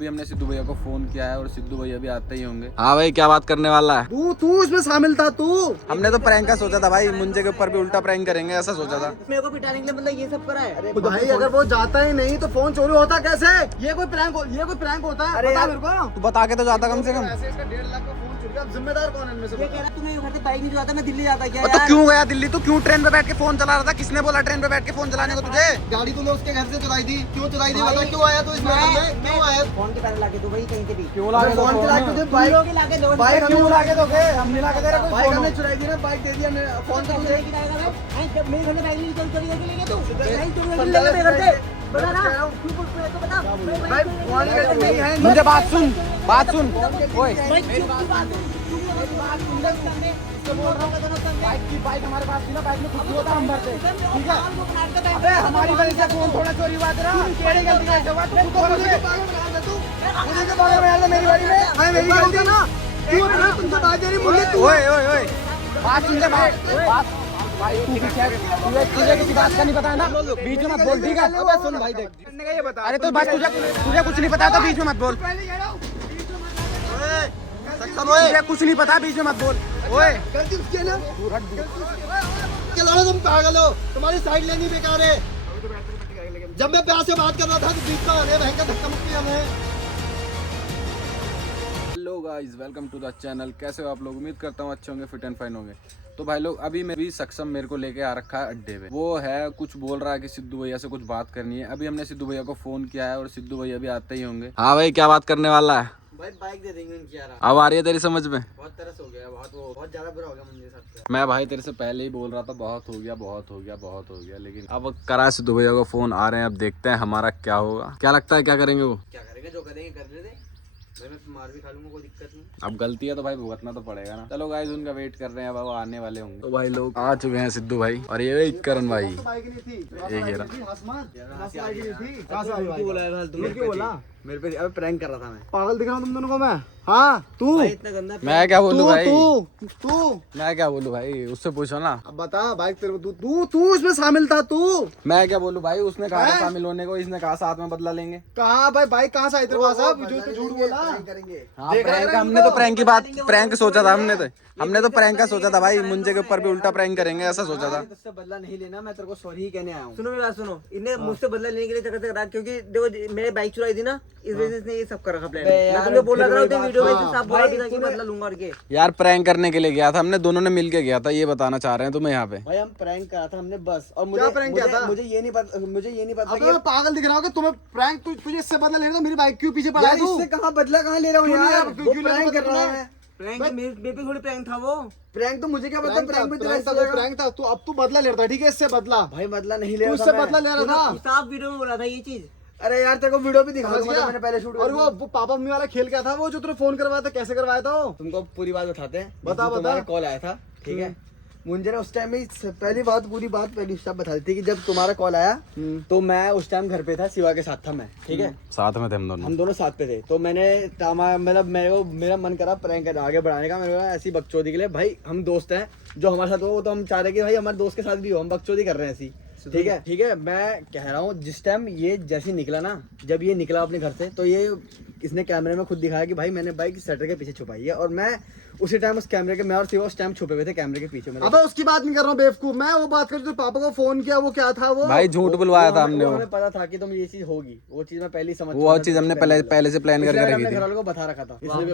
अभी हमने सिद्धू भैया को फोन किया है और सिद्धू भैया भी आते ही होंगे। हाँ भाई, क्या बात करने वाला है? तू उसमें शामिल था तू। हमने तो प्रैंक का सोचा था भाई, मुंजे के ऊपर भी उल्टा प्रैंक करेंगे ऐसा सोचा था। मेरे को पिटाने के लिए मतलब ये सब करा है। अरे भाई अगर वो जाता ही नहीं तो फोन चोरी होता कैसे? ये कोई प्रैंक होता है? अरे बता यार, मेरे को। तू बता के तो जाता कम से कम। ऐसे इसका 1.5 लाख का फोन चोरी गया, अब जिम्मेदार कौन है इनमें से? ये कह रहा तू मेरे घर से बाइक नहीं चलाता, मैं दिल्ली जाता क्या तो यार? क्यों गया दिल्ली? तू क्यों ट्रेन पे बैठ के फोन चला रहा था? किसने बोला ट्रेन पे बैठ के फोन चलाने को तुझे? गाड़ी तूने उसके घर से चुराई थी, क्यों चुराई थी? बता क्यों आया तू इस मैटर में? क्यों आया? फोन के पैसे लाके दो भाई कहीं से भी। क्यों अरे फोन चला के तुझे बाइक लाके दो। बाइक क्यों लाके दोगे? हम नहीं ला के दे रहे। बाइक हमने चुराई थी ना, बाइक दे दिया फोन तो तुझे। जब मेरे घर में बाइक नहीं चोरी करके ले गया तू। बाइक चोरी करके ले गया मेरे घर से। बता ना, क्यों बोल रहा है तो बता। भाई फोन करके नहीं है। मुझे बात सुन। ओए बाइक हमारे पास थी ना, बाइक में खुद होता हम भरते, ठीक है? अबे हमारी वजह से फोन थोड़ा चोरी हुआ तेरा। तेरी गलती कैसे हुआ? तू तो मुझे मुझे क्या पागल बना रहा मेरी गाड़ी में? हां मेरी गलती ना। क्यों रे तुमसे बात दे रही मुझे? तू ओए बात सुन ले बात भाई, तुझे किसी बात का नहीं पता है ना, बीच में मत बोल, ठीक है? अबे सुन भाई देख, ये बता। अरे तो बस तुझे कुछ नहीं पता तो बीच में मत बोल। तुझे कुछ नहीं पता, बीच में मत बोल। ओए गलती उसकी है ना? क्या लड़ो तुम? पागल हो? तुम्हारी साइड लेनी बेकार है। जब मैं प्यार से बात कर रहा था तो बीच में आने भयंकर धक्का मुक्की हमें। Hello guys, welcome to the channel. कैसे हो आप लोग? उम्मीद करता हूँ अच्छे होंगे, फिट एंड फाइन होंगे। तो भाई लोग, अभी मैं भी सक्षम मेरे को लेके आ रखा है अड्डे पे। वो है कुछ बोल रहा है कि सिद्धू भैया से कुछ बात करनी है। अभी हमने सिद्धू भैया को फोन किया है और सिद्धू भैया भी आते ही होंगे। हाँ भाई, क्या बात करने वाला है? भाई बाइक दे देंगे उनकी यार। अब आ रही है तेरी समझ में? बहुत तरस हो गया, बहुत ज्यादा बुरा हो गया मुझे साथ। मैं भाई तेरे से पहले ही बोल रहा था, बहुत हो गया, लेकिन अब करा सिद्धू भैया को फोन, आ रहे हैं। अब देखते हैं हमारा क्या होगा। क्या लगता है क्या करेंगे वो? क्या करेंगे? जो करेंगे कर रहे थे भाई, मैं मार भी खा लूंगा, कोई दिक्कत नहीं। अब गलती है तो भाई भुगतना तो पड़ेगा ना। चलो गाइस, उनका वेट कर रहे हैं, अब वो आने वाले होंगे। तो भाई लोग आ चुके हैं, सिद्धू भाई और ये करण भाई। एक ही रहा। मेरे पे अबे प्रैंक कर रहा था मैं। पागल दिख रहा हूँ तुम दोनों को मैं? हाँ तू भाई इतना गंदा मैं क्या बोलूं भाई? तू मैं क्या बोलूं भाई? उससे पूछो ना। अब बता बाइक तेरे को तू उसमें शामिल था तू? मैं क्या बोलूं भाई? उसने कहा था शामिल होने को, इसने कहा साथ में बदला लेंगे। कहा भाई बाइक कहाँ से आई तेरे पास? अब जो तू झूठ बोला। करेंगे। हाँ प्रैंक, हमने तो प्रैंक की बात, प्रैंक सोचा था हमने तो प्रैंक का सोचा था भाई, मुंजे के ऊपर भी उल्टा प्रैंक करेंगे ऐसा सोचा था। तुझसे बदला नहीं लेना, मैं तेरे को सॉरी ही कहने आया हूँ। सुनो मेरी बात सुनो, इन्हें मुझसे बदला लेने के लिए चक्कर चक्कर, क्योंकि देखो मेरे बाइक चुराई थी ना, इस वजह से ये सब कर रखा प्लान। मैं तुम्हें बोला था वीडियो में साफ बोला भी था कि बदला लूंगा करके। यार प्रैंक करने के लिए गया था, हमने दोनों ने मिल के गया था, ये बताना चाह रहे हैं तुम्हें यहाँ पे। भाई हम प्रैंक करा था हमने बस, और क्या prank किया था? मुझे ये नहीं पता अब मैं पागल दिख रहा हूँ कि तुम्हें प्रैंक तुझे इससे बदला लेना था, मेरी बाइक क्यों पीछे पड़ा है तू? इससे कहाँ बदला कहाँ ले रहा हूँ क्यों नहीं यार? यार? वो क्यों प्रैंक कर रहा है? है। प्रैंक मेरे पे थोड़ी प्रैंक था वो। प्रैंक तो मुझे क्या पता? प्रैंक में तेरा प्रैंक था। तू अब तू बदला ले रहा था, ठीक है? इससे बदला भाई बदला नहीं ले तू रहा इससे था, बदला ले रहा था। साफ वीडियो में बोला था ये चीज। अरे यार तेरे को वीडियो भी दिखा दिया मैंने पहले शूट और वो पापा मम्मी वाला खेल क्या था वो जो तूने फोन करवाया था? कैसे करवाया था वो? तुमको पूरी बात बताते हैं। बता। तुम्हारा कॉल आया था, ठीक है? मुझे ना उस टाइम में पहली स्टेप बता दी थी कि जब तुम्हारा कॉल आया तो मैं उस टाइम घर पे था, शिवा के साथ था मैं, ठीक है? साथ में थे हम दोनों साथ पे थे। तो मैंने मतलब मेरा मन करा प्रैंक आगे बढ़ाने का, मेरे को ऐसी बकचोदी के लिए। भाई हम दोस्त हैं, जो हमारे साथ हो वो तो हम चाह रहे कि भाई हमारे दोस्त के साथ भी हो, हम बकचोदी कर रहे हैं ऐसी, ठीक है? मैं कह रहा हूँ जिस टाइम ये जैसे निकला ना, जब ये निकला अपने घर से, तो ये इसने कैमरे में खुद दिखाया कि भाई मैंने बाइक शटर के पीछे छुपाई है, और मैं उसी टाइम उस कैमरे के, मैं और शिवा उस टाइम छुपे हुए थे कैमरे के पीछे। अब उसकी बात नहीं कर रहा हूँ बेवकूफ, मैं वो बात कर रही हूँ पापा को फोन किया, वो क्या था वो? भाई झूठ बुलवाया था हमने। हमें पता था कि तुम ये चीज होगी, वो चीज मैं पहले ही समझ, वो चीज हमने पहले से प्लान करके रखी थी। घर वालों को बता रखा था। भाई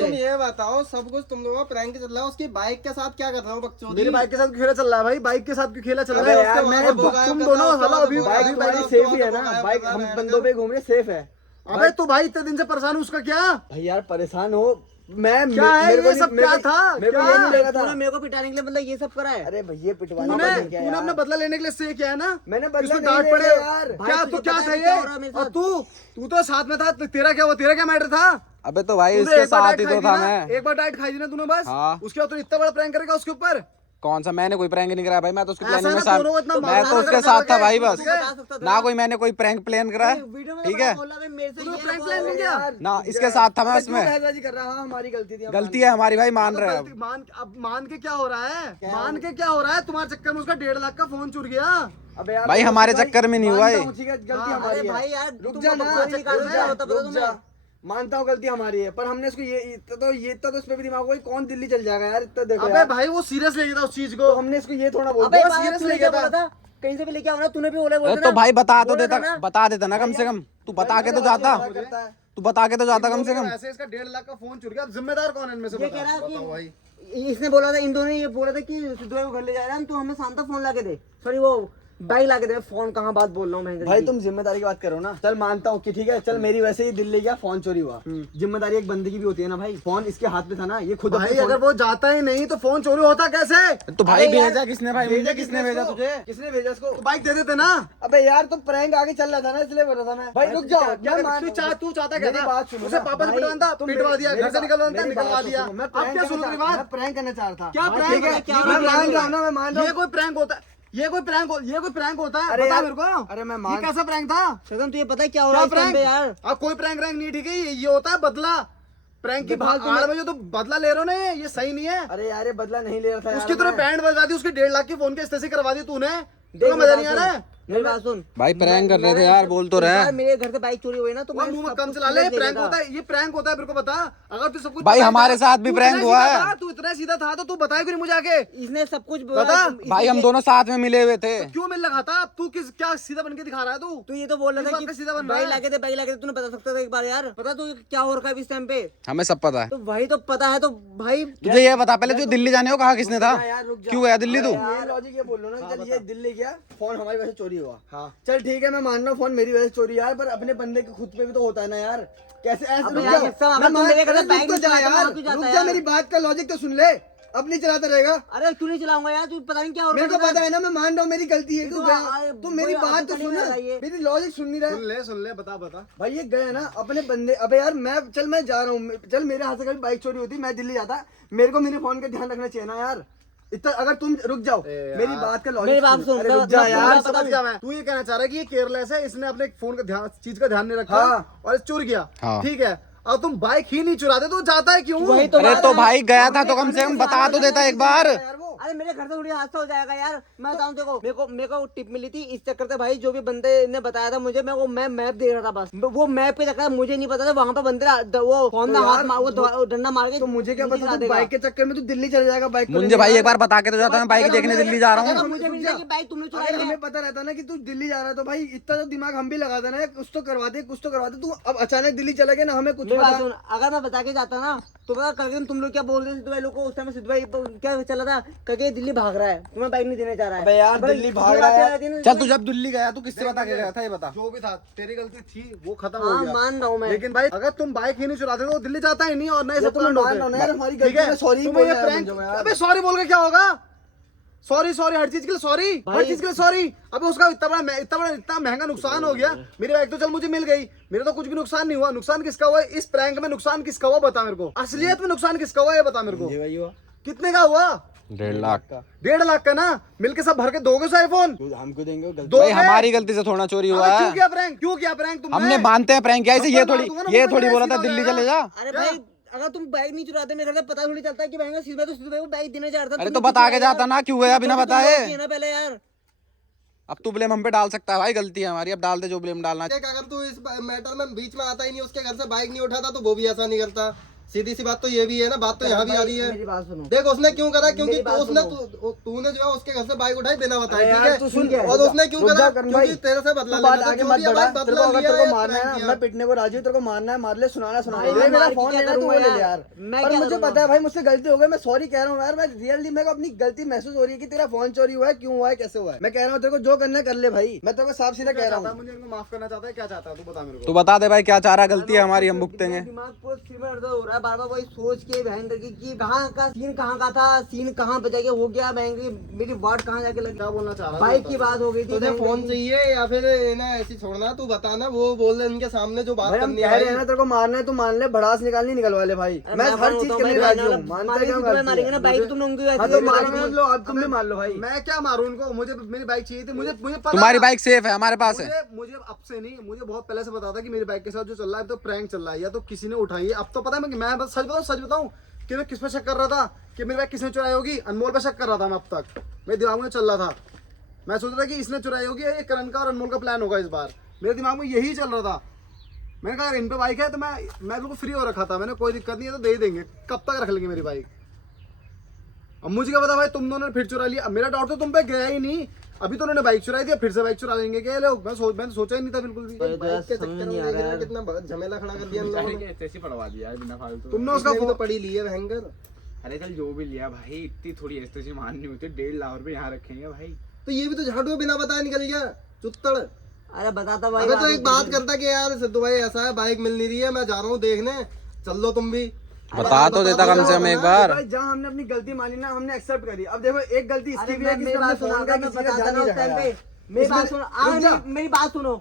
तुम ये बताओ, सब कुछ तुम लोगों का प्रैंक चल रहा है, उसकी बाइक के साथ क्या कर रहा हो बकचोदी? मेरी बाइक के साथ खेला चल रहा है भाई, बाइक के साथ क्यों खेला चल रहा है? यार, मैं तुम दोनों साला अभी बाइक तुम्हारी सेफ ही है ना? बाइक हम बंदों पे घूम रहे, सेफ है। अबे तो भाई इतने दिन से परेशान हूँ, उसका क्या? भाई यार परेशान हो, मैं क्या है ये सब? क्या था? मेरे को क्या? ये नहीं लगा था। मेरे को पिटाने के लिए मतलब ये सब करा है। अरे भैया पिटवाने तूने अपना बदला लेने के लिए से किया है ना? मैंने बदला इसको नहीं डांट लिया पड़े यार। क्या? तो क्या था ये? और तू तो साथ में था, तेरा क्या हुआ? तेरा क्या मैटर था? अबे तो भाई उसके साथ ही तो था मैं। एक बार डाइट खाई थी ना तूने बस? हाँ। उसके बाद तो इतना बड़ा प्रैंक करेगा उसके ऊपर? कौन सा? मैंने कोई प्रैंक नहीं कराया भाई, मैं तो उसके प्लानिंग में ऐसा ना दोनों इतना मैं तो मार उसके कर साथ था कर भाई, के बस ना कोई मैंने कोई प्रैंक प्लान करा है, ठीक है? प्रैंक प्लान नहीं किया ना इसके साथ था मैं उसमें। कर रहा हूँ, हमारी गलती थी। गलती है हमारी भाई, मान रहे हैं अब। मान के क्या हो रहा है? मान के क्या हो रहा है? तुम्हारे चक्कर में उसका 1.5 लाख का फोन चुर गया। अबे यार भाई हमारे चक्कर में नहीं हुआ मानता ये। हूँ, ठीक है, गलती हाँ, हमारी अरे है। भाई यार, रुक तुम जा तो ना, बकवास निकाल रहे हो, होता पता रुक जा। तुम्हें। मानता हूँ गलती हमारी है, पर हमने इसको ये इतना तो इस पे भी दिमाग हुआ कि कौन दिल्ली चल जाएगा यार, इतना देखो अबे यार। भाई वो सीरियस ले गया था उस चीज तो को। हमने इसको ये थोड़ा बोल अबे दिया। बात serious तूने ले क्या गया बोला था। था? कहीं से भी लेके आओ ना, तूने भी बोला अरे बोलते तो ना। भाई बता तो बोला देता, था ना। बता देता ना कम से कम, तू बता के तो जाता, तू बता के तो जाता कम से कम। ऐसे इसका 1.5 लाख का फोन चुर गया, अब जिम्मेदार कौन है इनमें से? ये कह रहा है कि इसने बोला था, इन दोनों ने ये बोला था कि सिद्धू भाई को घर ले जा रहा है हम, तो हमें शांता फोन ला के दे, सॉरी वो बाइक ला के दे। फोन कहाँ बात बोल रहा हूँ मैं भाई तुम जिम्मेदारी की बात करो ना। चल मानता हूँ कि ठीक है, चल मेरी वैसे ही दिल्ली गया, फोन चोरी हुआ, जिम्मेदारी एक बंदे की भी होती है ना भाई। फोन इसके हाथ में था ना, ये खुद भाई अपने अगर वो जाता ही नहीं तो फोन चोरी होता कैसे? तो भाई अरे यार, भेजा किसने भाई, मुझे किसने भेजा तुझे? किसने भेजा इसको? तो बाइक दे देते ना। अबे यार तो प्रैंक आगे चल रहा था ना, इसलिए बोल रहा था मैं। भाई रुक जाओ, मैं मान तू चाहता क्या मेरी था? बात सुनो उसे ना। पापा से भाई, पिटवाना था, तुम पिटवा मेरी- दिया, मेरी घर से निकलवाना था, मेरी निकलवा बात दिया। सुनो, मैं अब प्रैंक क्या करना सुनो मेरी चाह- मैं बात? प्रैंक करना चाह रहा था। क्या हाँ, प्रैंक ठीक है, है? क्या मैं प्रैंक मान है? रहा हूँ ना, मैं मान रहा ये हूँ। कोई प्रैंक होता है? ये कोई प्रैंक होता है? अरे बता यार, मेरे को। अरे मैं ये मान कैसा प्रैंक था? सदन तुझे पता है क्या हो रहा क्या है इस टाइम प्रैंक पे यार? अब कोई प्रैंक रैंक नहीं, ठीक है? ये होता है बदला। प्रैंक की बदला तो आड़ में जो तुम बदला ले रहे हो ना, ये सही नहीं है। अरे यार ये बदला नहीं ले रहा था यार उसकी तूने मैं। बैंड बजा दी, उसकी 1.5 लाख की फोन के स्टेशन करवा दी तूने। देख तेरा मजा मेरी नहीं आ बात रहा है? सुन। मेरी बात सुन, भाई प्रैंक कर रहे थे यार, बोल तो रहे हैं। मेरे घर से बाइक चोरी हुई ना, तो वो मैं मुंह में सब कम कुछ चला ले। सीरियस ले प्रैंक गया होता था। है, ये प्रैंक होता है, मेरे को बता। अगर तू सब कुछ भाई पता हमारे था, साथ भी तू प्रैंक इतना हुआ सीधा है। था, तू इतना सीधा था तो तू बताया क्यों नहीं मुझे आके? इसने सब कुछ बता। भाई हम दोनों साथ में मिले हुए थे। क्यों मिल रहा था? अब तू किस क्या सीधा बन के दिखा रहा है तू? तू ये तो बोल इस रहा था बात पे सीधा कि बन रहा बाइक है। लाके दे, बाइक लाके दे, तूने बता सकता था एक बार यार। पता तू क्या हो रखा है इस टाइम पे? हमें सब पता है। तो वही तो पता है, तो भाई तुझे ये बता पहले, जो दिल्ली जाने को कहा किसने था? यार रुक जा। क्यों गया दिल्ली तू? मेन लॉजिक ये बोल लो ना, चल ये दिल्ली गया, फोन हमारी वजह से चोरी हुआ। हाँ। चल ठीक है, मैं मान रहा हूँ फोन मेरी वजह से चोरी यार, पर अपने बंदे के खुद पे भी तो होता है ना यार। कैसे ऐसे अबे रुक यार, जा। सक्षम, अगर मैं तुम मान- मेरे घर से अरे बाइक रुक तो नहीं जा चलाता, यार, वहाँ क्यों जाता रुक है जा, यार? मेरी बात का लॉजिक तो सुन ले, अब नहीं चलाता रहेगा। अरे क्यों नहीं चलाऊंगा यार? तू पता नहीं क्या हो रहा मेरे को पता है ना, मैं मान रहा हूँ मेरी गलती है। ये तू तो गया, आ- तो मेरी कोई बात तो आदत सुन नहीं ना, है ये। मेरी लॉजिक सुन नहीं रहा है। सुन ले, बता बता। भाई ये गया ना अपने बंदे। अबे यार मैं जा रहा हूँ, चल मेरे हाथ से कभी बाइक चोरी होती, मैं दिल्ली जाता, मेरे को मेरे फोन का ध्यान रखना चाहिए ना यार। इतना अगर तुम रुक जाओ, मेरी बात का लॉजिक मेरी बात सुन, अरे रुक जा मैं- यार। मैं- समझ गया मैं। तू ये कहना चाह रहा है कि ये केयरलेस है, इसने अपने फोन का ध्यान, चीज का ध्यान नहीं रखा हाँ। और चुर गया। हाँ। ठीक है, अब तुम बाइक ही नहीं चुराते तो जाता है क्यों? वही तो अरे बात तो है। भाई गया था तो कम से कम बता तो देता एक बार। यार वो अरे मेरे घर से थोड़ी हादसा हो जाएगा यार। मैं बताऊं देखो, मेरे को टिप मिली थी इस चक्कर से भाई, जो भी बंदे ने बताया था मुझे, मैं वो मैप देख रहा था बस। वो मैप पे चक्कर मुझे नहीं पता था वहाँ पे बंदे वो फोन में तो हाथ यार, मार, वो डंडा मार के तो मुझे क्या नीचे पता गिरा तू देगा। बाइक के चक्कर में तू दिल्ली चले जाएगा बाइक को मुझे लेके भाई यार। एक बार बता के तो जाता, मैं बाइक देखने दिल्ली जा रहा अगर हूँ। मुझे मिल जाएगी बाइक, तुमने चुराई अगर है। हमें पता रहता ना कि तू दिल्ली जा रहा है, तो भाई इतना तो दिमाग हम भी लगा देना, कुछ तो करवाते कुछ तो करवाते। तू अब अचानक दिल्ली चला गया ना, हमें कुछ मेरी बात पता। सुन, अगर मैं बता के जाता ना, तो पता कल के दिन तुम लोग क्या बोल रहे थे सिद्धू भाई लोग को? उस टाइम सिद्धू भाई क्या चला था, कल दिल्ली भाग रहा है, तुम्हें बाइक नहीं देने जा रहा है। अबे यार, भाई, दिल्ली ये भाग बात रहा है। याद आती ना? चल तू जब दिल्ली गया तू किससे बता के गया था ये बता। जो भी था तेरी गलती थी, वो खत्म हाँ, हो गया। मान रहा हूँ मैं। लेकिन भाई अगर तुम बाइक ही नहीं चुराते तो वो दिल्ली जाता ही नहीं और नए ये सब तो मैं कांड मान होते। रहा हूँ ना यार, हमारी ठीक गलती है? है, सॉरी तुम्हें ये बोलना है prank- मुझे यार। अबे सॉरी बोल के क्या होगा? सॉरी सॉरी हर चीज के लिए सॉरी, हर चीज के लिए सॉरी। अबे उसका इतना महंगा नुकसान हो गया। मेरी बाइक तो चल मुझे मिल गई, मेरा तो कुछ भी नुकसान नहीं हुआ। नुकसान किसका हुआ? इस प्रैंक में नुकसान किसका हुआ बता मेरे को। असलियत में नुकसान किसका हुआ ये बता मेरे को। ये भाई हुआ कितने का हुआ? 1.5 लाख का। 1.5 लाख का ना, मिलके सब भर के दोगे सो आईफोन? तू हमको देंगे गलती। दो भाई हमारी गलती से थोड़ा चोरी हुआ क्यों है। किया प्रैंक? क्यों किया प्रैंक तुमने? हमने मानते हैं प्रैंक किया इसे, ये थोड़ी बोला था सीधा दिल्ली हो जाएगा। चले जा। अरे भाई, अगर तुम बाइक नहीं चुराते मेरे घर से, पता थोड़ी चलता कि भाई सीधे तो सिद्धू भाई को बाइक देने जा रहा था। अरे तुमने तो क्यों बता के चुराया जाता यार? ना, क्यों गया बिना तुम बताए? किए ना पहले यार। अब तू ब्लेम हम पे डाल सकता है भाई, गलती है हमारी, अब डाल दे जो ब्लेम डालना। देख, अगर तू इस मैटर में बीच में आता ही नहीं, उसके घर से बाइक नहीं उठाता, तो वो भी ऐसा नहीं करता। सीधी सी बात तो ये भी है ना, बात तो यहाँ भी आ रही है। मेरी बात सुनो। देख उसने क्यों करा, क्योंकि मेरी बात उसने सुनो। तूने जो है उसके घर से बाइक उठाई बिना बताए, अरे ठीक यार, तू सुन है? के और उसने क्यों रुक करा? जा करण भाई, क्योंकि तेरे से बदला तू बात लेना था। आगे जो मत भी है बढ़ा। भाई, तेरे को बदला अगर लिया तेरे को है, मारना है prank ना, किया। मैं पिटने को राजी हूँ, तेरे को मारना है मार ले, सुनाना सुना भाई, ले। मैं मेरा मार के फोन क्या लेना तू करूंगा वो ले ले यार? यार। मैं पर क्या मुझे करूंगा? पता है भाई, मुझसे गलती हो गई, मैं सॉरी कह रहा हूँ यार। मैं रियली मेरे को अपनी गलती महसूस हो रही है कि तेरा फोन चोरी हुआ है, क्यों हुआ है, कैसे हुआ है। मैं कह रहा हूँ तेरे को जो करना है कर ले भाई, मैं तेरे को साफ सीधा कह रहा हूँ। मुझे इनको माफ करना चाहता है, क्या चाहता है तू बता मेरे को। तू बता दे भाई क्या चाह रहा, गलती है हमारी, हम भुगतेंगे। दिमाग पूरा सिर में दर्द हो रहा है, बार बार वही सोच के बहन की कि कहाँ का सीन कहाँ का था, सीन कहाँ बचा के हो गया, बहन की मेरी बात कहाँ जाके लगी। क्या बोलना चाह रहा है? बाइक की बात हो गई थी। तुझे बहन फोन की। चाहिए या फिर ना ऐसी छोड़ना? तू बताना, वो बोल रहे इनके सामने जो बात भाई हम करनी कह है रहे हैं ना, तेरे को मारना है तो मान ले, भड़ास निकालनी निकलवा ले भाई। अरे मैं हर मानता चीज हूँ करने भाई, राजी ना, हूँ, मानते मारेंगे क्या तुम्हें, गलती मारेंगे ना, है। बाइक तुमने उनकी हाँ वैसे तो दे मार दी। लो, अब तुम भी मान लो भाई। मैं क्या मारूं उनको? मुझे मेरी बाइक चाहिए थी, मुझे पता तुम्हारी था। बाइक सेफ है, हमारे पास है। मुझे अब से नहीं, मुझे बहुत पहले से पता था कि मेरी बाइक के साथ जो चल रहा है तो प्रैंक चल रहा है, या तो किसी ने उठाई है। अब तो पता है मैं बस सच बताऊं कि मैं किस पे शक कर रहा था कि मेरी बाइक किसने चुराई होगी। अनमोल पे शक कर रहा था मैं, अब तक मेरे दिमाग में चल रहा था। मैं सोच रहा कि इसने चुराई होगी, ये करण का और अनमोल का प्लान होगा इस बार। मेरे दिमाग में यही चल रहा था। मैंने कहा इन पे बाइक है तो मैं बिल्कुल फ्री हो रखा था, मैंने कोई दिक्कत नहीं है तो दे ही देंगे, कब तक रख लेंगे मेरी बाइक। अब मुझे क्या पता भाई तुम दोनों ने फिर चुरा लिया। अब मेरा डाउट तो तुम पे गया ही नहीं, अभी तो उन्होंने बाइक चुराई थी, फिर से बाइक चुरा लेंगे क्या लोग। मैंने सोचा ही नहीं था बिल्कुल भी। बाइक के चक्कर में देख रहे हो कितना झमेला खड़ा कर दिया इन लोगों ने। ऐसे ही पड़वा दिया बिना फालतू। तुमने उसका उसका तो पड़ी ली है भयंकर। अरे चल जो भी लिया भाई, इतनी थोड़ी ऐसे माननी होती है। 1.5 लाख रुपए यहाँ रखेंगे भाई। तो ये भी तो झाड़ू बिना बताए निकल गया चुत्तड़। अरे बताता भाई। अबे तो एक बात करता कि यार सिद्धू भाई ऐसा है, बाइक मिल नहीं रही है, मैं जा रहा हूँ देखने, चल लो तुम भी। बता तो देता कम से कम एक बार। भाई जहाँ हमने अपनी गलती मानी ना, हमने एक्सेप्ट करी। अब देखो एक गलती इसकी अरे भी है कि मेरी हमने बात फोन सुनो, किया, मैं किसी का बताता जान ना नहीं उस टाइम रखा पे। यार। मेरी बात इसमें- सुनो, रुक जा। मेरी बात सुनो।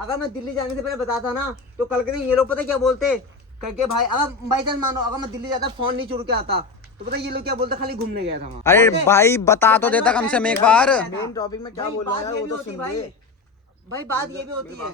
अगर मैं दिल्ली जाने से पहले बताता ना तो कल के दिन ये लोग पता क्या बोलते करके भाई, अगर बाई चांस मानो अगर मैं दिल्ली जाता फोन नहीं चुरा के आता तो पता ये लोग क्या बोलते, खाली घूमने गया था वहाँ। अरे ओके? भाई बता तो देता कम से कम एक बार। मेन टॉपिक में क्या भाई, बोल रहा बात है ये वो भी तो होती सुन भाई। ले। भाई बात ये भी होती है।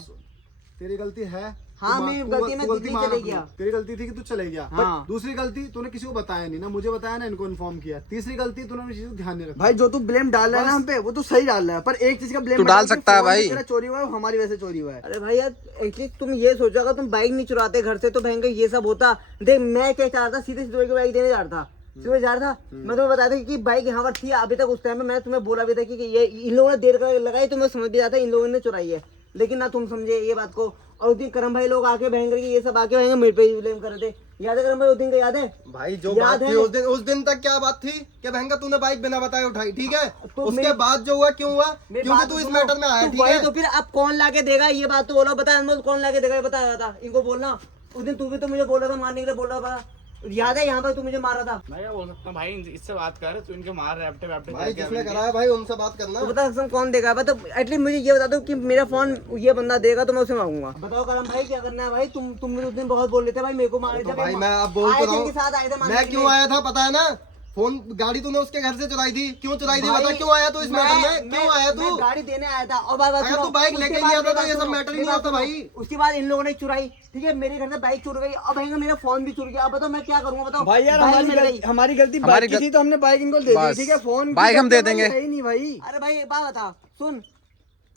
तेरी गलती है। हाँ, तू मेरी तू- गलती, तू मैं गलती दिल्ली मान चले अपनी। गया। तेरी गलती थी कि तू चले गया। हाँ। बट दूसरी गलती तूने किसी को बताया नहीं, ना मुझे बताया ना इनको इन्फॉर्म किया। तीसरी गलती तूने इस चीज को ध्यान नहीं रखा। भाई जो तू ब्लेम डाल रहा है ना हम पे, वो तो सही डाल रहा है, पर एक चीज का ब्लेम तू डाल सकता है भाई। तेरा चोरी हुआ है, वो हमारी वजह से चोरी हुआ है। अरे भाई यार एटलीस्ट तुम ये सोचो, अगर तुम बाइक नहीं चुराते घर से तो भयंकर ये सब होता। देख मैं क्या चाह रहा था, सीधे सीधे बाइक देने जा रहा था, सीधे जा रहा था। मैं तुम्हें बताया था कि बाइक यहाँ पर थी अभी तक। उस टाइम में मैंने तुम्हें बोला भी था कि ये इन लोगों ने देर कर लगाई तो मैं समझ भी जाता इन लोगों ने चुराई है, लेकिन ना तुम समझे ये बात को। और उस दिन करम भाई लोग आके भयंकर की ये सब आके भयंकर मेरे पे ब्लेम कर रहे थे। याद है करम भाई उस दिन का? याद है भाई जो याद बात है? थी उस दिन तक क्या बात थी कि भयंकर तूने बाइक बिना बताए उठाई, ठीक है। तो उसके मेरी- बाद जो हुआ क्यों हुआ, मेरी क्योंकि बात तू इस सुनो, मैटर में आया, तो ठीक वही है। तो फिर अब कौन लाके देगा ये बात तो बोलो, बता अनमोल कौन लाके देगा ये बता इनको बोलना। उस दिन तू भी तो मुझे बोल रहा था मारने के लिए, बोल रहा था, याद है यहाँ पर तू मुझे मार रहा था। मैं क्या बोल सकता हूँ भाई, इससे बात कर। तू इनके मार रैप्टे वैप्टे भाई जिसने करा है भाई उनसे बात करना। तो बता सकता कौन देगा? तो एटलीस्ट मुझे ये बता दो कि मेरा फोन ये बंदा देगा तो मैं उसे मांगूंगा। बताओ करम भाई क्या करना है भाई? तुम मुझे उस दिन बहुत बोल रहे थे भाई मेरे को मार। तो भाई मैं अब बोल तो रहा हूँ, मैं क्यों आया था पता है ना। फोन गाड़ी तूने उसके घर से चुराई थी, क्यों चुराई थी बता, क्यों आया तू इस मैटर में, क्यों आया तू? गाड़ी देने आया था और बात अगर तू बाइक लेके नहीं आता तो ये सब मैटर ही नहीं होता भाई। उसके बाद इन लोगों ने चुराई, ठीक है, मेरे घर से बाइक चुर गई, अब भैया मेरा फोन भी चुर गया। अब बताओ मैं क्या करूंगा? बताओ भाई यार बाइक हमारी मिल गई। गलती, हमारी गलती हमारी बाइक की थी तो हमने बाइक इनको दे दी, बस। ठीक है। फोन की बाइक हम गलती दे देंगे। है ही नहीं भाई। अरे भाई बात बता, सुन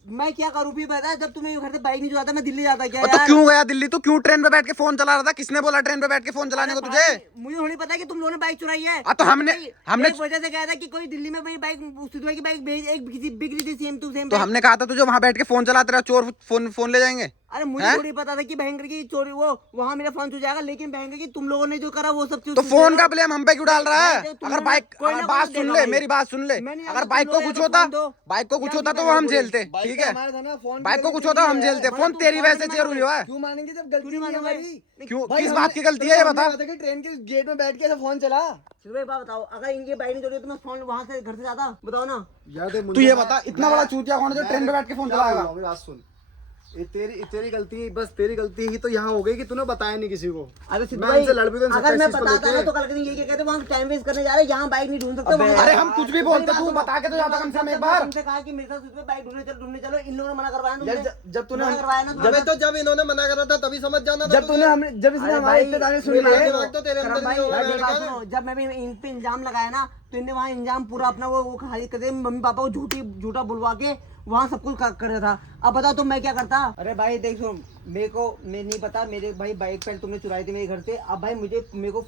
मैं क्या करूँ भी बता। जब तुम्हें घर से बाइक नहीं चुराता मैं दिल्ली जाता क्या और तो यार? क्यों गया दिल्ली? तू क्यों ट्रेन पे बैठ के फोन चला रहा था? किसने बोला ट्रेन पे बैठ के फोन चलाने को तुझे? भाई, मुझे थोड़ी पता है कि तुम लोगों ने बाइक चुराई है। तो हमने एक वजह से कहा था कि कोई दिल्ली में मेरी बाइक सिद्धू की बाइक भेज, एक बिक रही थी सेम टू सेम। तो हमने कहा था तुझे वहां बैठ के फोन चलाते रहा, चोर फोन ले जाएंगे। अरे मुझे हैं? थोड़ी पता था कि भयंकर की चोरी वो वहाँ मेरा फोन चुर जाएगा, लेकिन भयंकर की तुम लोगों ने जो करा वो सब चीज तो फोन का ब्लेम हम पे क्यों डाल रहा है? तुम अगर लोगों बाइक, ने- कोई ना अगर कोई बात देगा सुन ले, भाई। मेरी बात सुन ले। मैंने अगर तुम बाइक को लोगों कुछ ने होता, फोन दो। बाइक को कुछ या होता फिर तो वो हम बोले। झेलते, बाइक ठीक तो है। हमारा था ना, फोन बाइक को की कुछ गलती होता हम नहीं है। झेलते। भाई फोन तू तेरी फोन वजह से नहीं चोरी हुआ है। क्यों मानेंगे जब गलती क्यों नहीं नहीं मानेंगे? हमारी? क्यों? भाई किस हमने- बात की गलती तो है ये हमने बता। कहा था कि ट्रेन के गेट में बैठ के ऐसे फोन चला। सिर्फ एक बात बताओ, अगर इनकी बाइक नहीं चोरी तो मैं फोन वहाँ से घर से जाता? बताओ ना। याद है तू ये बता, इतना बड़ा चूतिया कौन है जो ट्रेन पे बैठ के फोन चलाएगा? मेरी बात सुन, ये तेरी गलती, बस तेरी गलती ही तो यहाँ हो गई कि तूने बताया नहीं किसी को। अरे सिद्धू मैं भाई, इनसे लड़ भी तो नहीं सकता अगर इस मैं चीज को बताता ना लेके। तो कल के दिन ये कहते वहाँ टाइम वेस्ट करने जा रहे हैं, यहाँ बाइक नहीं ढूंढ सकते वहाँ अरे जा- हम कुछ भी बोलते, तू बता के तो जाता कम से कम एक बार। तुमसे कहा कि मेरे साथ सिद्धू भाई बाइक ढूंढने चलो, इन लोगों ने मना करवाया ना तुमसे? यार जब तूने मना करवाया ना तुमसे? अबे तो जब इन्होंने मना करा था तभी समझ जाना था जब तूने हमने जब इसने अरे हमारे भाई, इतने गाने सुन मेरा लिए। दिमाग तो तेरे करम अंदर भाई, ही होगा, मेरी मेरे बात ख्याल सुनो, जब मैं भी इन पे इंजाम लगाया ना तो इनने वहाँ इंजाम पूरा अपना वो खाली कर दिया, मम्मी पापा को झूठा बुलवा के वहाँ सब कुछ कर रहा था। अब बताओ तुम मैं क्या करता? अरे भाई देख सुन, मैं नहीं पता, मेरे भाई बाइक पहले तुमने चुराई थी मेरे घर से। अब भाई मेरे को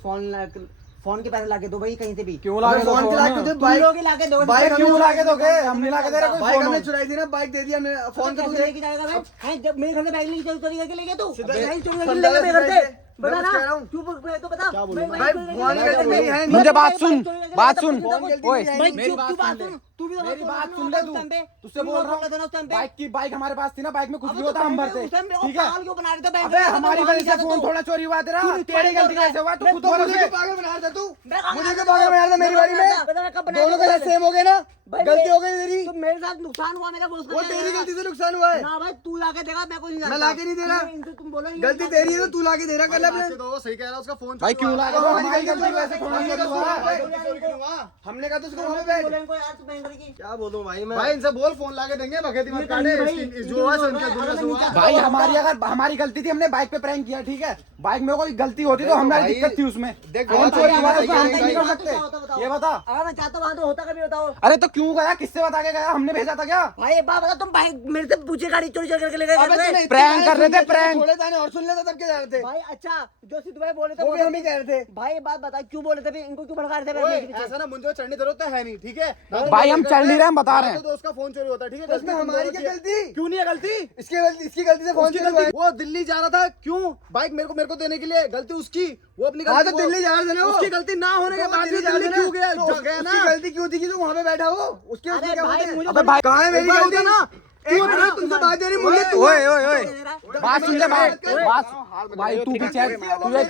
फोन के पैसे लाके दो भाई कहीं से भी। क्यों लाके दो? फोन के लाके तुझे तुम बाइक लोग ही लाके दो। बाइक क्यों लाके दोगे? हम नहीं लाके दे रहे कोई बाइक फोन। हमने चुराई थी ना, बाइक दे दिया हमने। फोन का कैसे तुझे लेके जाएगा भाई? हैं, जब मेरे घर से बाइक लेके चोरी करके ले गया तू? सीधा- बाइक चोरी करके सीधा- ले गया मेरे घर से? सीधा- बता मैं कुछ कह रहा ना, हूँ। चुप तो बता। भाई भगवान की गलती मेरी है नहीं। मुझे बात सुन, बात सुन। ओए भाई मेरी चुप, बात तू बात सुन ले। सुन, तू भी तो मेरी बात बात सुन सुन ले उस तू। टाइम पे। तुझसे तू भी बोल रहा बोल था ना उस टाइम हूँ, पे। बाइक हमारे पास थी ना, बाइक में कुछ अब भी तो होता हम टाइम पे भरते, उस टाइम पे ठीक वो है। पागल क्यों बना रहे थे बैंक अबे में? हमारी वहाँ वजह नहीं से फोन जाता थोड़ा चोरी हुआ तेरा, तू। तेरी गलती कैसे हुआ? तू मैं खुद तो बोल मुझे रहा क्यों पागल बना रहा था तू? मैं कहाँ मुझे बना क्यों रहा पागल बना रहा था मेरी बारी में? पता है कब बनाया दोनों था? का सेम हो गए ना, भाई गलती मैं- हो गई तेरी। तो मेरे साथ नुकसान हुआ मेरा, वो उसका वो क्या तेरी करेगा? गलती से नुकसान हुआ है। ना भाई तू लाके देगा, मैं कुछ नहीं मैं जानता। लाके नहीं दे रहा। इनसे तुम बोलो नहीं, गलती तेरी है तो तू लाके दे रहा कर ले अपने। तो सही कह रहा है, उसका फोन भाई क्यों लाके दो? हमारी गलती वैसे थोड़ा चोरी हुआ। हमने कहा तो उसको वहाँ पे बैठ। बोलो इनको यार, तू बैंक की। क्या बोलूं भाई मैं। भाई इनसे बोल फोन लाके देंगे बखेती मत काटे जो है उनके दुनिया से हुआ। भाई हमारी गलती थी, हमने बाइक पे प्रैंक किया, ठीक है। बाइक में कोई गलती होती तो हमारी दिक्कत थी उसमें। कौन चोरी हुआ है उसमें हम नहीं कर सकते, ये बता। अगर मैं चाहता वहाँ तो होता कभी बताओ। अरे तो क्यों गया, किससे बता के गया, हमने भेजा था क्या? भाई एक बात बता, तुम भाई मेरे से पूछे गाड़ी चोरी करके ले गए। प्रैंक कर रहे थे, प्रैंक। थोड़े दाने और सुन लेते तब के जा रहे थे। भाई अच्छा जो सिद्धू भाई बोले थे वो भी हम ही कह रहे थे। भाई ये बात बता क्यों बोले थे, इनको क्यों भड़का रहे ओए, थे? ऐसा ना मुझे चढ़ने जरूरत है नहीं, ठीक है। भाई हम चल नहीं रहे, हम बता रहे हैं। तो उसका फोन चोरी होता है, ठीक है। तो इसमें हमारी क्या गलती? क्यों नहीं है गलती? इसकी गलती से फोन चोरी हुआ है। वो दिल्ली जा रहा था, क्यों बाइक मेरे को देने के लिए, गलती उसकी, वो अपनी हाँ गलती तो दिल्ली जा रहे थे ना वो। उसकी गलती ना होने के बाद भी जा दिल्ली रहे क्यों गया? तो गया ना। उसकी गलती क्यों थी कि तुम वहाँ पे बैठा हो? उसके अरे क्या भाई, बात है? मुझे अबे भाई कहाँ है मेरी होता गलती? ना। क्यों ना तुमसे बात दे रही मुझे तू। ओए ओए ओए बात सुन ले भाई, बात भाई तू पीछे,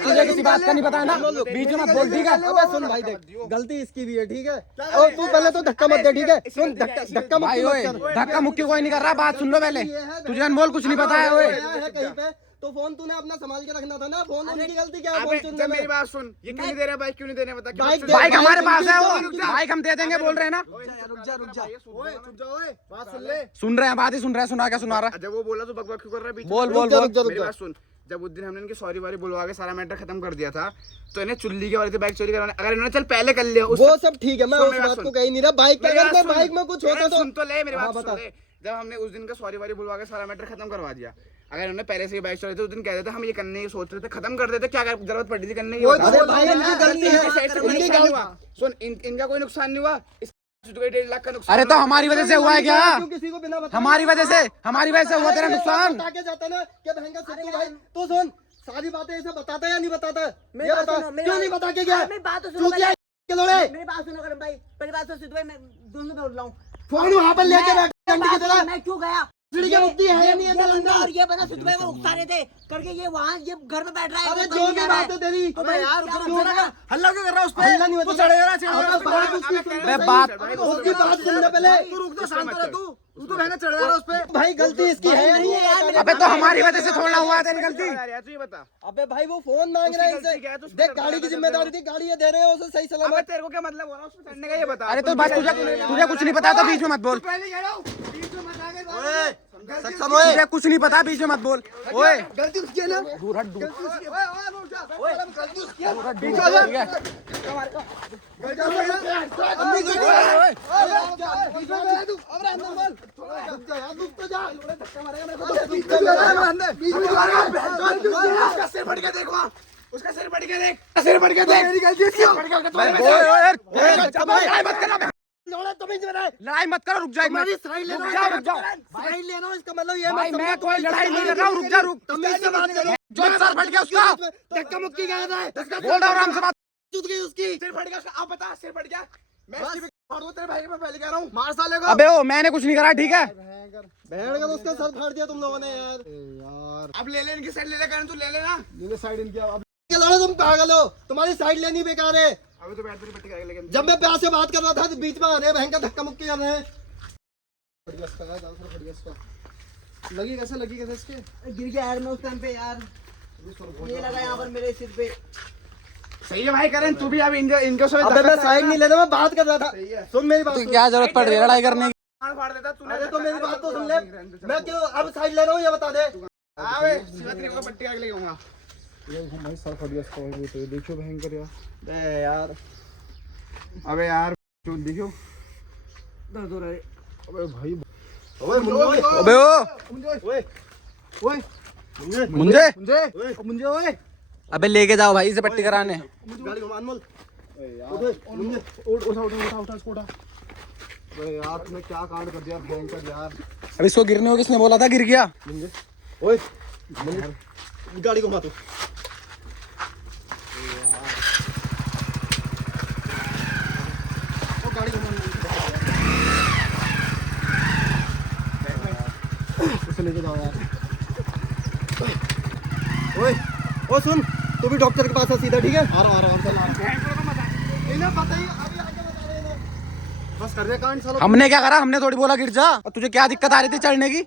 तुझे किसी बात का नहीं पता है ना, बीच में मत बोल, ठीक है। अबे सुन भाई देख, गलती इसकी भी है, ठीक है। और तू पहले तो धक्का मत दे, ठीक है। सुन धक्का मत भाई ओए धक्का मुक्की कोई नहीं कर रहा, बात सुन लो पहले। तुझे अनमोल कुछ नहीं पता है ओए। है कहीं पे तो फोन तूने अपना संभाल के रखना था ना। फोन उनकी गलती क्या है? अबे फोन जब चुनने मेरी में। बात सुन, ये क्यों नहीं दे रहा बाइक, क्यों नहीं दे रहा बता। क्यों बाइक नहीं दे- दे बाइक हमारे पास है, रुक वो जा। बाइक हम दे देंगे बोल रहे हैं ना। रुक जा। ओए चुप जाओ, ओए बात सुन ले। सुन रहे हैं, बात ही सुन रहे हैं, सुना क्या सुना रहा है? जब वो बोला तो बकवास क्यों कर रहा है बीच में? बोल बोल रुक बोल। जा, मेरी बात सुन, जब उस दिन हमने इनकी सॉरी वारी बुलवा के सारा मैटर खत्म कर दिया था, तो इन्हें चुल्ली के वाली थी बाइक चोरी करवाने। अगर इन्होंने चल पहले कर लिया वो सब ठीक है, मैं सुन उस मेरी बात बात सुन। को कही नहीं रहा। बाइक मेरी अगर बात मैं सुन। बाइक में कुछ होता तो सुन तो ले मेरी हाँ, बात, बता। सुन ले। जब हमने उस दिन का सॉरी वारी बुलवा के सारा मैटर खत्म करवा दिया, अगर इन्होंने पहले से ही बाइक चलाई थी उस दिन कह देते हम ये करने की सोच रहे थे, खत्म कर देते, क्या जरूरत पड़ी थी करने की? वो बता। तो भाई इनकी गलती है, इनकी साइड से कोई इनकी नुकसान नहीं गलती। हुआ। सुन इनका कोई नुकसान नहीं हुआ, 1.5 लाख का नुकसान। अरे तो हमारी वजह से हुआ है क्या? क्यों किसी को बिना बताए? हमारी वजह से हुआ तेरा नुकसान। बता के जाता ना कि बहन सिद्धू भाई तो सुन सारी बातें ऐसे बताता है या नहीं बताता? मेरी ये बात बता सुनो, मेरी क्यों बात- नहीं बता के गया? अरे मेरी बात तो सुनो तू क्या पहले। के लोड़े? मेरी बात सुनो करण भाई, मेरी बात सुनो सिद्धू भाई, मैं दोनों बोल रहा हूँ। फोन वहाँ पर लेके मैं- बैठ घंटी की तरह। मैं क्यों गया? सीढ़ी के मुक्ति है या नहीं है ये तेरे बंदा अंदर? और ये बंदा सिद्धू भाई को उकसा रहे थे करके, ये वहाँ ये घर में बैठ रहा है। अरे वो जो कहीं भी जा रहा बात है। है तेरी। अबे यार, क्यों क्यों लगा? हल्ला क्यों कर रहा है उस पे? हल्ला नहीं होता। तू चढ़ेगा ना, अबे चढ़ेगा बात उसकी सुन अबे तो बात- सही। उसकी बात सुन ले पहले। तू रुक जा, शांत रह तू तो बहना चढ़ेगा ना उस पे। भाई गलती इसकी है या नहीं है यार? अबे तो हमारी वजह से थोड़ा हुआ है तेरी गलती। यार तू ये बता, अबे भाई वो फोन मांग रहा है उसकी गलती क्या है? तो इनसे। उसको देख गाड़ी की बता जिम्मेदारी थी, गाड़ी ये दे रहे हो उसे सही अबे सलामत। तेरे को क्या मतलब हो रहा है उसमें चढ़ने का, ये बता। अरे तो बस तुझे कुछ नहीं पता तो बीच में मत बोल। सक्षम होए। तुझे कुछ नहीं पता, बीच में मत बोल। ओए गलती उसकी है ना? दूर हट, दूर गलती उसकी है। हट, दूर हट, ठीक है। उसका सिर फट गया, देख वहाँ। उसका सिर फट गया, देख सिर फट गया, देख। मेरी गलती इसकी है। लड़ाई मत करना, लौड़ा तुम्हें जो बनाए। लड़ाई मत करो, रुक जा एक तुम्हारी मिनट। साइड लेना रुक जाओ, रुक जाओ। साइड लेना इसका मतलब ये भाई मत मैं समझो कोई लड़ाई नहीं कर रहा हूँ, रुक जा, रुक। तमीज से बात करो। जो सर फट गया उसका धक्का मुक्की क्या है? बोल रहा हूँ, आराम से बात। चुत गई उसकी। सिर फट गया उसका, आप बता सिर फट गया। मैं इसकी भी फाड़ दूँ तेरे भाई को, मैं पहले कह रहा हूँ। मार साले को। अबे ओ मैंने कुछ नहीं करा, ठीक है। बहन का तो उसका सर फाड़ दिया तुम लोगों ने यार। अब ले ले इनकी साइड, ले ले करण, तू ले लेना। ये साइड इनकी अब के लड़ो तुम पागल हो। तुम्हारी साइड लेनी बेकार है। अभी तो बैठ तेरी पट्टी करेंगे, लेकिन जब मैं प्यार से बात कर रहा था तो बीच में आने बहन का धक्का मुक्की कर रहे हैं। लगी कैसे इसके? गिर गया यार मैं उस टाइम पे यार, ये लगा यहाँ पर मेरे सिर पे। सही है भाई करण, तू भी अब इनके उसमें अबे मैं साइड नहीं लेना, मैं बात कर रहा था। सही है। सुन मेरी बात। तो सुन। क्या जरूरत पड़ रही है लड़ाई करने की? मार फाड़ देता तूने। अरे तो मेरी बात तो सुन ले। मैं क्यों अब साइड ले रहा हूँ ये बता दे। आवे सीधा तेरे को पट्टी करके ले जाऊंगा। देखो भयंकर यार। अबे यार तू देखो। दर्द हो रहा है। अबे ओ मुंजे ओए अबे लेके जाओ भाई इसे पट्टी कराने। गाड़ी घुमा अनमोल। उठा इसको उठा। अबे यार तूने क्या कांड कर दिया भयंकर यार। अब इसको गिरने को किसने बोला था, गिर गया। ओए गाड़ी घुमा तू। ओ गाड़ी घुमा उसे लेके जाओ यार। ओए ओ सुन तू भी डॉक्टर के पास आ सीधा, ठीक है? आ रहा हूं इन्हें पता ही अभी आके बता रहे हैं। बस कर दे कांड सालो। हमने क्या करा, हमने थोड़ी बोला गिर जा। और तुझे क्या दिक्कत आ रही थी चढ़ने की?